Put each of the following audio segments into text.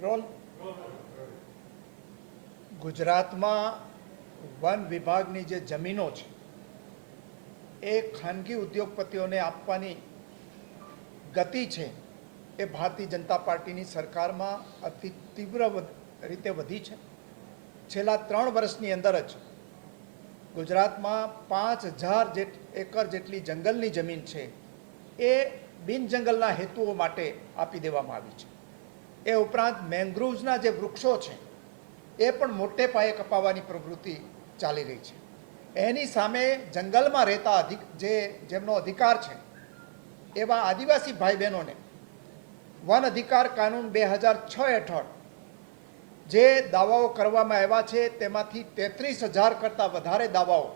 Role. ગુજરાતમાં one વિભાગની જે જમીનો છે, એ ખાનગી ઉદ્યોગપતિઓને આપવાની ગતિ છે એ ભારતીય જનતા પાર્ટીની સરકારમાં અતિ તીવ્ર રીતે વધી છે. છેલ્લા ત્રણ વર્ષની અંદર જ ગુજરાતમાં પાંચ હજાર જેટ, એકર જેટલી જંગલની જમીન છે, એ બિન જંગલના હેતુઓ માટે આપી દેવામાં આવી છે. એ ઉપરાંત મેંગ્રુવ્સના જે વૃક્ષો છે, એ પણ મોટે પાયે કપાવવાની પ્રવૃત્તિ ચાલી રહી છે. એની સામે જંગલમાં રહેતા અધિક, જે જેમનો અધિકાર છે, એવા આદિવાસી ભાઈ બહેનોને વન અધિકાર કાનૂન બે હજાર છ હેઠળ જે દાવાઓ કરવામાં આવ્યા છે, તેમાંથી તેત્રીસ હજાર કરતાં વધારે દાવાઓ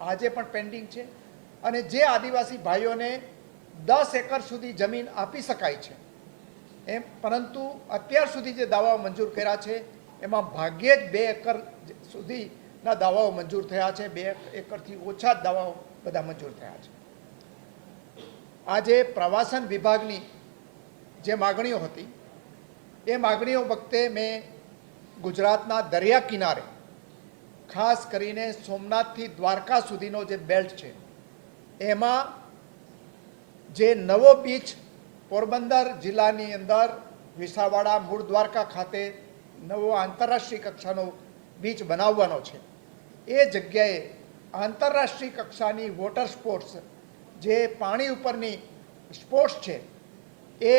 આજે પણ પેન્ડિંગ છે અને જે આદિવાસી ભાઈઓને દસ એકર સુધી જમીન આપી શકાય છે. એમ, પરંતુ અત્યાર સુધી જે દાવાઓ મંજૂર કર્યા છે, એમાં ભાગ્યે જ બે એકર સુધીના દાવાઓ મંજૂર થયા છે. બે એકરથી ઓછા જ દાવાઓ બધા મંજૂર થયા છે. આજે પ્રવાસન વિભાગની જે માગણીઓ હતી, એ માગણીઓ વખતે મેં ગુજરાતના દરિયા કિનારે, ખાસ કરીને સોમનાથથી દ્વારકા સુધીનો જે બેલ્ટ છે, એમાં જે નવો બીચ પોરબંદર જિલ્લાની અંદર વિસાવાડા મૂળ દ્વારકા ખાતે નવો આંતરરાષ્ટ્રીય કક્ષાનો બીચ બનાવવાનો છે. એ જગ્યાએ આંતરરાષ્ટ્રીય કક્ષાની વોટર સ્પોર્ટ્સ જે પાણી ઉપરની સ્પોર્ટ્સ છે એ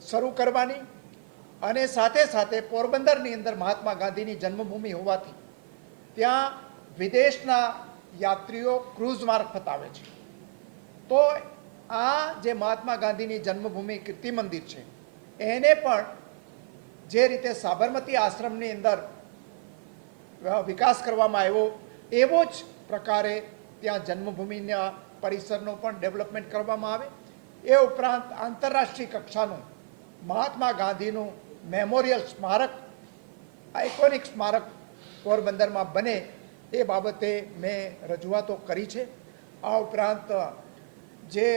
શરૂ કરવાની અને સાથે સાથે પોરબંદરની અંદર મહાત્મા ગાંધીની જન્મભૂમિ હોવાથી ત્યાં વિદેશના યાત્રીઓ ક્રૂઝ મારફત આવે છે. તો આ જે મહાત્મા ગાંધીની જન્મભૂમિ કીર્તિ મંદિર છે, એને પણ જે રીતે સાબરમતી આશ્રમની અંદર વિકાસ કરવામાં આવ્યો, એવો જ પ્રકારે ત્યાં જન્મભૂમિના પરિસરનો પણ ડેવલપમેન્ટ કરવામાં આવે. એ ઉપરાંત આંતરરાષ્ટ્રીય કક્ષાનું મહાત્મા ગાંધીનું મેમોરિયલ સ્મારક, આઇકોનિક સ્મારક પોરબંદરમાં બને એ બાબતે મેં રજૂઆતો કરી છે. આ ઉપરાંત જે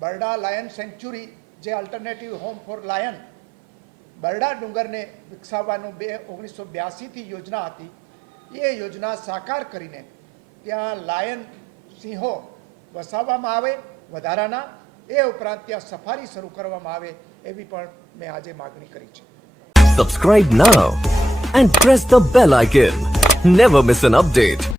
બરડા લાયન સેન્ચ્યુરી જે alternative home for lion Barda ડુંગરને વિકસાવવાનું બે ઓગણીસો બ્યાસીથી યોજના હતી. એ યોજના સાકાર કરીને ત્યાં લાયન સિંહો વસાવવામાં આવે, વધારાના, એ ઉપરાંત ત્યાં સફારી શરૂ કરવામાં આવે, એવી પણ મેં આજે માગણી કરી છે. Subscribe now and press the bell icon never miss an update.